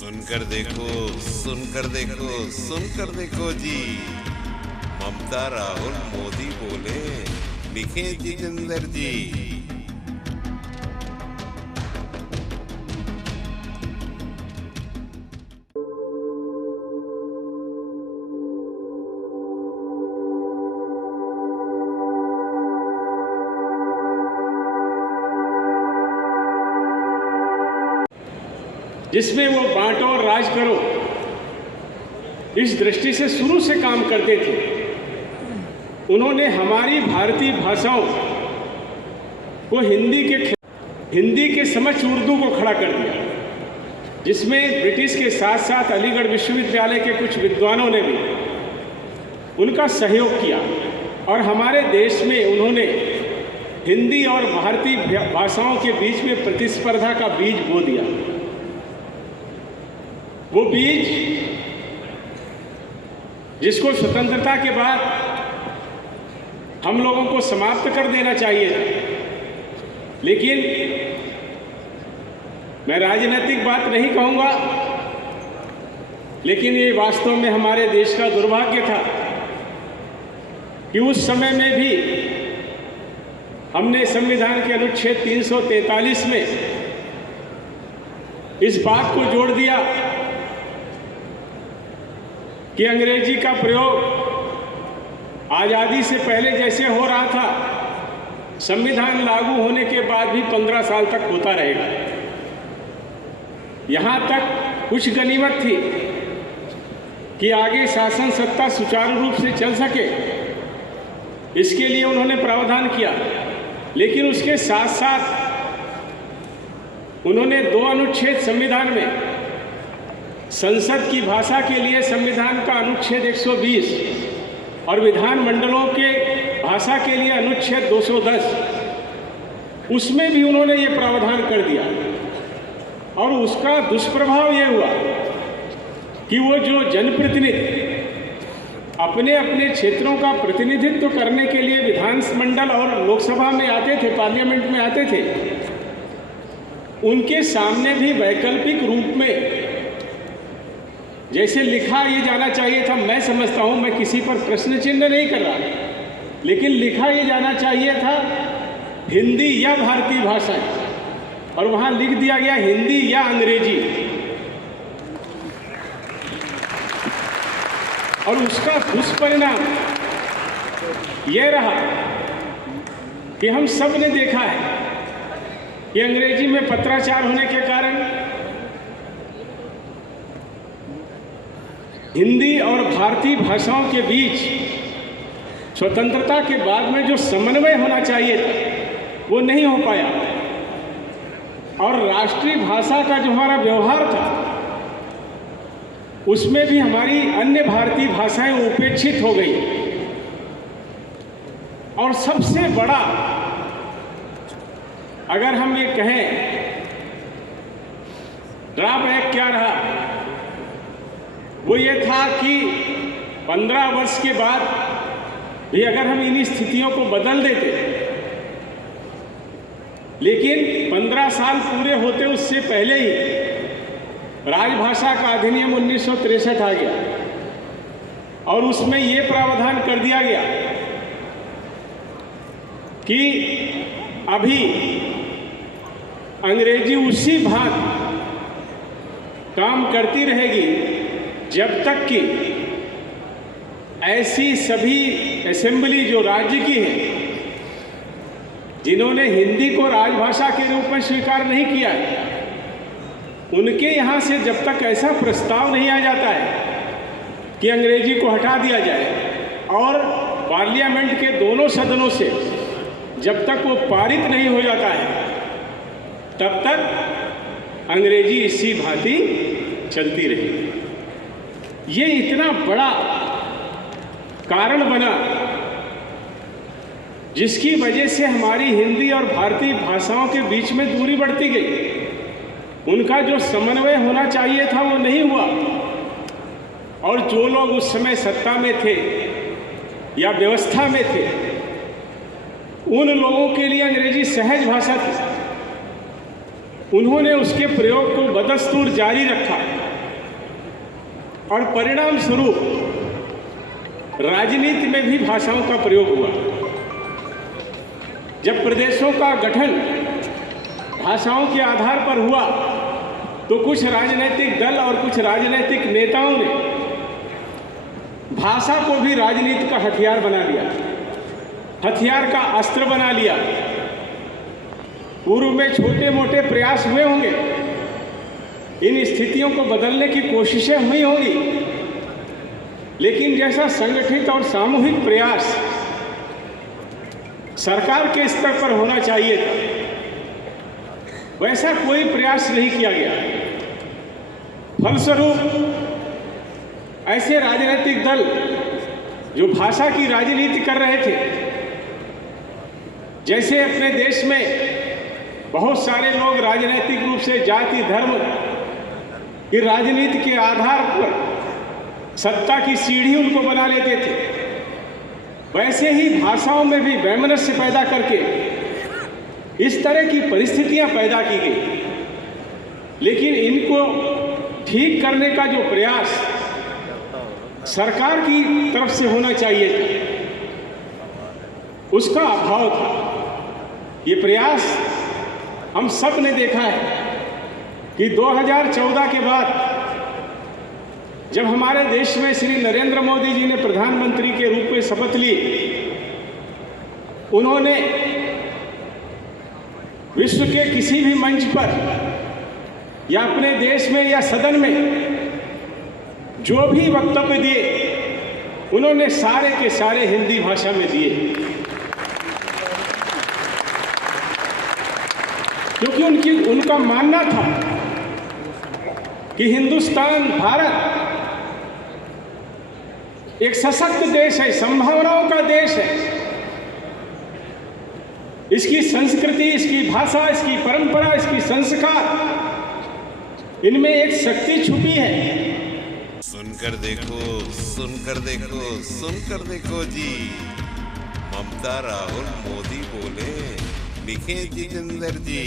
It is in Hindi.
सुनकर देखो, सुनकर देखो, सुनकर देखो जी। ममता राहुल मोदी बोले, लिखे जितेंद्र जी। जिसमें वो बांटो और राज करो इस दृष्टि से शुरू से काम करते थे। उन्होंने हमारी भारतीय भाषाओं को हिंदी के समक्ष उर्दू को खड़ा कर दिया, जिसमें ब्रिटिश के साथ साथ अलीगढ़ विश्वविद्यालय के कुछ विद्वानों ने भी उनका सहयोग किया और हमारे देश में उन्होंने हिंदी और भारतीय भाषाओं के बीच में प्रतिस्पर्धा का बीज बो दिया। वो बीज जिसको स्वतंत्रता के बाद हम लोगों को समाप्त कर देना चाहिए था, लेकिन मैं राजनीतिक बात नहीं कहूँगा, लेकिन ये वास्तव में हमारे देश का दुर्भाग्य था कि उस समय में भी हमने संविधान के अनुच्छेद 343 में इस बात को जोड़ दिया कि अंग्रेजी का प्रयोग आज़ादी से पहले जैसे हो रहा था, संविधान लागू होने के बाद भी 15 साल तक होता रहेगा। यहाँ तक कुछ गनीमत थी कि आगे शासन सत्ता सुचारू रूप से चल सके, इसके लिए उन्होंने प्रावधान किया, लेकिन उसके साथ साथ उन्होंने 2 अनुच्छेद संविधान में संसद की भाषा के लिए संविधान का अनुच्छेद 120 और विधान मंडलों के भाषा के लिए अनुच्छेद 210, उसमें भी उन्होंने ये प्रावधान कर दिया। और उसका दुष्प्रभाव ये हुआ कि वो जो जनप्रतिनिधि अपने अपने क्षेत्रों का प्रतिनिधित्व करने के लिए विधान मंडल और लोकसभा में आते थे, पार्लियामेंट में आते थे, उनके सामने भी वैकल्पिक रूप में जैसे लिखा ये जाना चाहिए था, मैं समझता हूँ, मैं किसी पर प्रश्न चिन्ह नहीं कर रहा, लेकिन लिखा ये जाना चाहिए था हिंदी या भारतीय भाषाएं, और वहाँ लिख दिया गया हिंदी या अंग्रेजी। और उसका दुष्परिणाम ये रहा कि हम सब ने देखा है कि अंग्रेजी में पत्राचार होने के कारण हिंदी और भारतीय भाषाओं के बीच स्वतंत्रता के बाद में जो समन्वय होना चाहिए था वो नहीं हो पाया, और राष्ट्रीय भाषा का जो हमारा व्यवहार था उसमें भी हमारी अन्य भारतीय भाषाएं उपेक्षित हो गई। और सबसे बड़ा अगर हम ये कहें ड्रॉबैक क्या रहा, वो ये था कि 15 वर्ष के बाद भी अगर हम इन स्थितियों को बदल देते, लेकिन 15 साल पूरे होते उससे पहले ही राजभाषा का अधिनियम 1963 आ गया और उसमें ये प्रावधान कर दिया गया कि अभी अंग्रेजी उसी भांति काम करती रहेगी जब तक कि ऐसी सभी असेंबली जो राज्य की हैं जिन्होंने हिंदी को राजभाषा के रूप में स्वीकार नहीं किया है, उनके यहाँ से जब तक ऐसा प्रस्ताव नहीं आ जाता है कि अंग्रेजी को हटा दिया जाए, और पार्लियामेंट के दोनों सदनों से जब तक वो पारित नहीं हो जाता है, तब तक अंग्रेजी इसी भांति चलती रहेगी। ये इतना बड़ा कारण बना जिसकी वजह से हमारी हिंदी और भारतीय भाषाओं के बीच में दूरी बढ़ती गई। उनका जो समन्वय होना चाहिए था वो नहीं हुआ, और जो लोग उस समय सत्ता में थे या व्यवस्था में थे, उन लोगों के लिए अंग्रेजी सहज भाषा थी। उन्होंने उसके प्रयोग को बदस्तूर जारी रखा और परिणाम स्वरूप राजनीति में भी भाषाओं का प्रयोग हुआ। जब प्रदेशों का गठन भाषाओं के आधार पर हुआ तो कुछ राजनीतिक दल और कुछ राजनीतिक नेताओं ने भाषा को भी राजनीति का हथियार बना लिया, हथियार का अस्त्र बना लिया। पूर्व में छोटे मोटे प्रयास हुए होंगे, इन स्थितियों को बदलने की कोशिशें हुई होंगी, लेकिन जैसा संगठित और सामूहिक प्रयास सरकार के स्तर पर होना चाहिए था, वैसा कोई प्रयास नहीं किया गया। फलस्वरूप ऐसे राजनीतिक दल जो भाषा की राजनीति कर रहे थे, जैसे अपने देश में बहुत सारे लोग राजनीतिक रूप से जाति धर्म की राजनीति के आधार पर सत्ता की सीढ़ी उनको बना लेते थे, वैसे ही भाषाओं में भी वैमनस्य पैदा करके इस तरह की परिस्थितियां पैदा की गई। लेकिन इनको ठीक करने का जो प्रयास सरकार की तरफ से होना चाहिए था, उसका अभाव था। ये प्रयास हम सब ने देखा है कि 2014 के बाद जब हमारे देश में श्री नरेंद्र मोदी जी ने प्रधानमंत्री के रूप में शपथ ली, उन्होंने विश्व के किसी भी मंच पर या अपने देश में या सदन में जो भी वक्तव्य दिए, उन्होंने सारे के सारे हिंदी भाषा में दिए, क्योंकि उनका मानना था कि हिंदुस्तान भारत एक सशक्त देश है, संभावनाओं का देश है। इसकी संस्कृति, इसकी भाषा, इसकी परंपरा, इसकी संस्कार, इनमें एक शक्ति छुपी है। सुनकर देखो, सुनकर देखो, सुनकर देखो जी, ममता राहुल मोदी बोले, लिखे जितेंद्र जी।